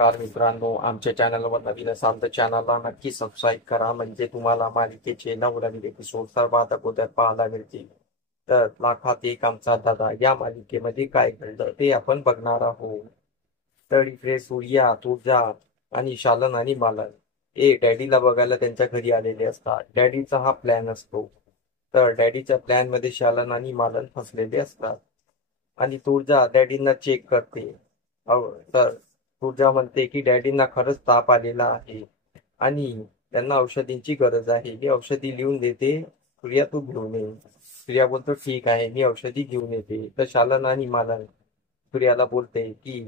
नमस्कार मित्रांनो, आमच्या चॅनलवर नवीन असाल तर चॅनलला नक्की सबस्क्राईब करा, म्हणजे तुम्हाला मालिकेचे नवनवीन एपिसोड सर्वात अगोदर पाहायला मिळतील. तर लाखात एक आमचा दादा या मालिकेमध्ये काय घडलं ते आपण बघणार आहोत. तर इकडे सूर्या, तुळजा आणि शालन आणि मालन हे डॅडीला बघायला त्यांच्या घरी आलेले असतात. डॅडीचा हा प्लॅन असतो. तर डॅडीच्या प्लॅन मध्ये शालन आणि मालन फसलेले असतात आणि तुळजा डॅडींना चेक करते. तर तुळजा म्हणते की डॅडींना खरंच ताप आलेला आहे आणि त्यांना औषधींची गरज आहे. ही औषधी लिहून देते, सूर्या तू घेऊन ये. सूर्या बोलतो ठीक आहे, मी औषधी घेऊन येते. तर शालन आणि मालन सूर्याला बोलते की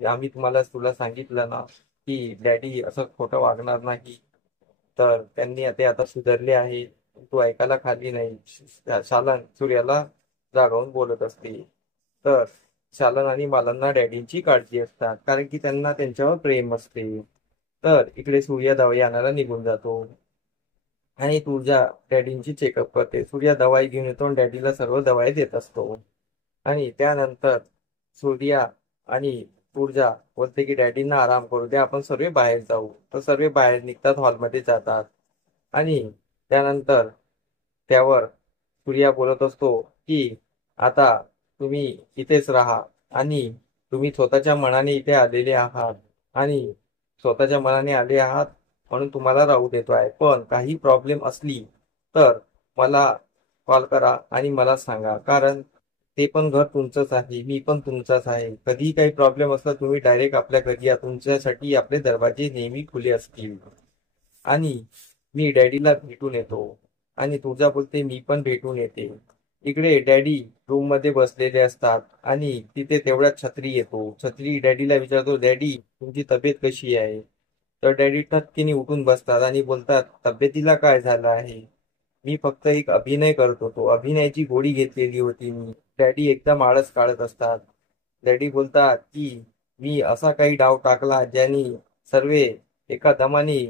तुला सांगितलं ना की डॅडी असं खोटं वागणार नाही. तर त्यांनी आता सुधारले आहे, तू ऐकायला खाली नाही. शालन सूर्याला जागवून बोलत असते. तर शालन आणि मालनना डॅडींची काळजी असतात, कारण की त्यांना त्यांच्यावर प्रेम असते. तर इकडे सूर्या दवाई आणायला निघून जातो आणि तुळजा डॅडींची चेकअप करते. सूर्या दवाई घेऊन येतो आणि डॅडीला सर्व दवाई देत असतो. आणि त्यानंतर सूर्या आणि तुळजा बोलते की डॅडींना आराम करू दे, आपण सर्व बाहेर जाऊ. तर सर्व बाहेर निघतात, हॉलमध्ये जातात. आणि त्यानंतर त्यावर सूर्या बोलत असतो की आता तुम्ही इथेच राहा आणि तुम्ही स्वतःच्या मनाने इथे आलेले आहात आणि स्वतःच्या मनाने आले आहात म्हणून तुम्हाला राहू देतो आहे. पण काही प्रॉब्लेम असली तर मला कॉल करा आणि मला सांगा, कारण ते पण घर तुमचंच आहे, मी पण तुमचाच आहे. कधीही काही प्रॉब्लेम असला तुम्ही डायरेक्ट आपल्या घरी या, तुमच्यासाठी आपले दरवाजे नेहमी खुले असतील. आणि मी डॅडीला भेटून येतो. आणि तुळजा बोलते मी पण भेटून येते. इकडे डॅडी रूम मध्ये बसलेले असतात आणि तिथे तेवढ्यात छत्री येतो. छत्री डॅडीला विचारतो, डॅडी तुमची तब्येत कशी आहे? तर डॅडी ठसकीने उठून बसतात आणि बोलतात, तब्येतीला काय झालं आहे? मी फक्त एक अभिनय करत होतो, अभिनयाची गोळी घेतलेली होती मी. डॅडी एकदम आळस काढत असतात. डॅडी बोलतात की मी असा काही डाव टाकला ज्याने सर्व एका दमाने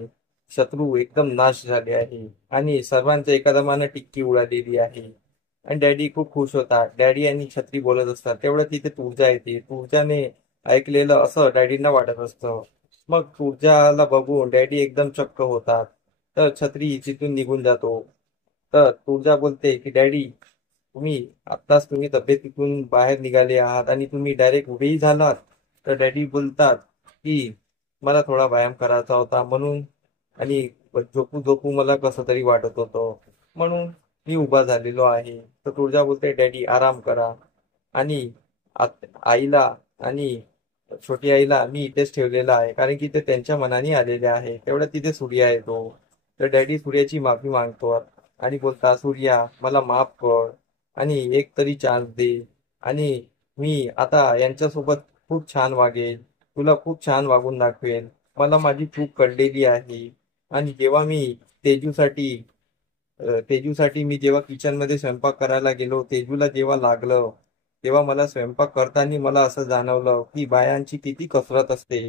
शत्रू एकदम नाश झाले आहे आणि सर्वांच्या एका दमानं टिक्की उडालेली आहे. आणि डॅडी खूप खुश होतात. डॅडी आणि छत्री बोलत असतात, तेवढं तिथे तुळजा येते. तुळजाने ऐकलेलं असं डॅडींना वाटत असतं. मग तुळजाला बघून डॅडी एकदम चक्क होतात. तर छत्री तिथून निघून जातो. तर तुळजा बोलते की डॅडी तुम्ही तब्येतीतून बाहेर निघाले आहात आणि तुम्ही डायरेक्ट उभेही झालात. तर डॅडी बोलतात की मला थोडा व्यायाम करायचा होता म्हणून, आणि झोपू झोपू मला कसं तरी वाटत होतं म्हणून मी उभा झालेलो आहे. तर तुळजा बोलते डॅडी आराम करा. आणि आईला आणि छोटी आईला मी इथेच ठेवलेलं आहे, कारण की ते त्यांच्या मनाने आलेले आहे. तेवढ्या तिथे सूर्या येतो. तर डॅडी सूर्याची माफी मागतो आणि बोलता, सूर्या मला माफ कर आणि एक तरी चान्स दे आणि मी आता यांच्यासोबत खूप छान वागेल, तुला खूप छान वागून दाखवेल. मला माझी चूक कळलेली आहे. आणि जेव्हा मी तेजूसाठी तेजूसाठी मी जेव्हा किचन मध्ये स्वयंपाक करायला गेलो, तेजूला जेव्हा लागलं तेव्हा मला स्वयंपाक करताना मला असं जाणवलं की बायांची किती कसरत असते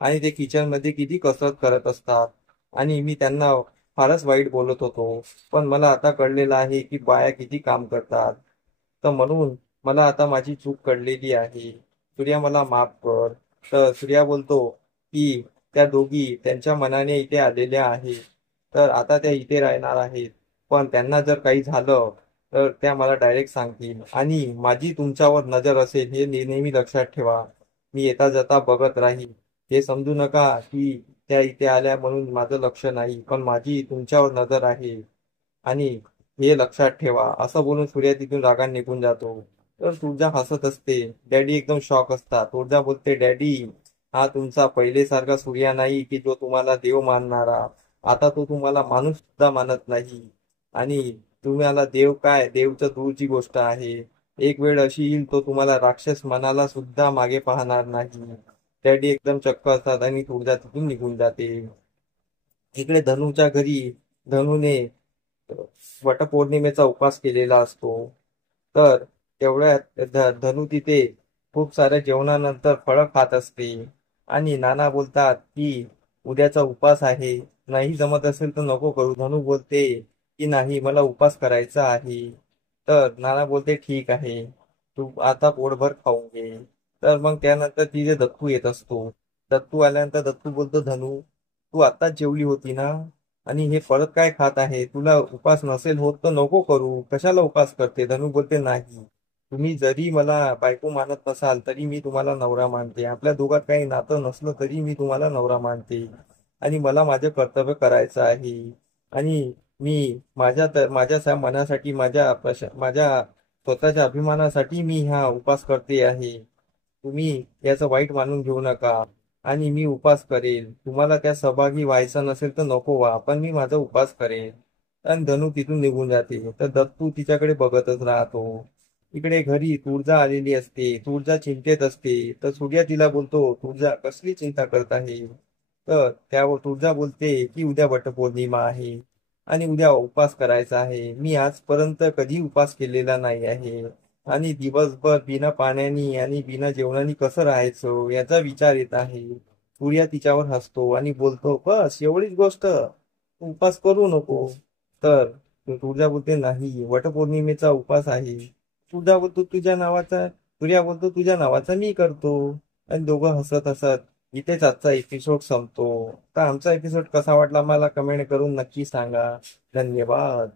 आणि ते किचन मध्ये किती कसरत करत असतात. आणि मी त्यांना फारच वाईट बोलत होतो. पण मला आता कळलेलं आहे की बाया किती काम करतात. तर म्हणून मला आता माझी चूक कळलेली आहे. सूर्या मला माफ कर. तर सूर्या बोलतो की त्या दोघी त्यांच्या मनाने इथे आलेल्या आहेत, तर आता त्या इथे राहणार आहेत. पण त्यांना जर काही झालं तर त्या मला डायरेक्ट सांगतील आणि माझी तुमच्यावर नजर असेल हे नेहमी लक्षात ठेवा. मी येता जाता बघत राहील. हे समजू नका की त्या इथे आल्या म्हणून माझं लक्ष नाही, पण माझी तुमच्यावर नजर आहे आणि हे लक्षात ठेवा. असं बोलून सूर्या तिथून रागाने निघून जातो. तर तुळजा हसत असते. डॅडी एकदम शॉक असतात. तुळजा बोलते, डॅडी हा तुमचा पहिलेसारखा सूर्या नाही की जो तुम्हाला देव मानणारा. आता तो तुम्हाला माणूस सुद्धा मानत नाही. आणि तुम्हाला देव काय, देवचं दूरची गोष्ट आहे. एक वेळ अशी येईल तो तुम्हाला राक्षस मनाला सुद्धा मागे पाहणार नाही. डॅडी एकदम चक्क असतात आणि तुळजा तिथून निघून जाते. इकडे धनुच्या घरी धनुने वटपौर्णिमेचा उपवास केलेला असतो. तर तेवढ्यात धनु तिथे खूप साऱ्या जेवणानंतर फळं खात असते आणि नाना बोलतात की उद्याचा उपवास आहे, नाही जमत असेल तर नको करू. धनु बोलते की नाही, मला उपवास करायचा आहे. तर नाना बोलते ठीक आहे, तू आता पोटभर खाऊन घे. तर मग त्यानंतर तिथे दत्तू येत असतो. दत्तू आल्यानंतर दत्तू बोलतो, धनू तू आत्ताच जेवली होती ना, आणि हे परत काय खात आहे? तुला उपास नसेल होत तर नको करू, कशाला उपास करते? धनू बोलते, नाही, तुम्ही जरी मला बायको मानत नसाल तरी मी तुम्हाला नवरा मानते, आपल्या दोघात काही नातं नसलं तरी मी तुम्हाला नवरा मानते, आणि मला माझे कर्तव्य करायचं आहे. आणि मी माझ्या मनासाठी, माझ्या स्वतःच्या अभिमानासाठी मी हा उपास करते आहे. तुम्ही याचं वाईट मानून घेऊ नका. आणि मी उपास करेल, तुम्हाला त्या सहभागी व्हायचं नसेल तर नको व्हा, पण मी माझा उपास करेल. आणि धनू तिथून निघून जाते. तर दत्तू तिच्याकडे बघतच राहतो. इकडे घरी तुळजा आलेली असते. तुळजा चिंतेत असते. तर सूर्या तिला बोलतो, तुळजा कसली चिंता करत आहे? तर त्यावर तुळजा बोलते की उद्या वटपौर्णिमा आहे आणि उद्या उपवास करायचा आहे. मी आजपर्यंत कधी उपवास केलेला नाही आहे, आणि दिवसभर बिना पाण्यानी आणि बिना जेवणाने कसं राहायचं याचा विचार येत आहे. सूर्या तिच्यावर हसतो आणि बोलतो, बस एवढीच गोष्ट, उपवास करू नको. तर तुळजा बोलते, नाही, वटपौर्णिमेचा उपवास आहे. तुळजा बोलतो, तुझ्या नावाचा सूर्या बोलतो, तुझ्या नावाचा मी करतो. आणि दोघं हसत हसत इथेच आजचा एपिसोड संपतो. तर आमचा एपिसोड कसा वाटला मला कमेंट करून नक्की सांगा. धन्यवाद.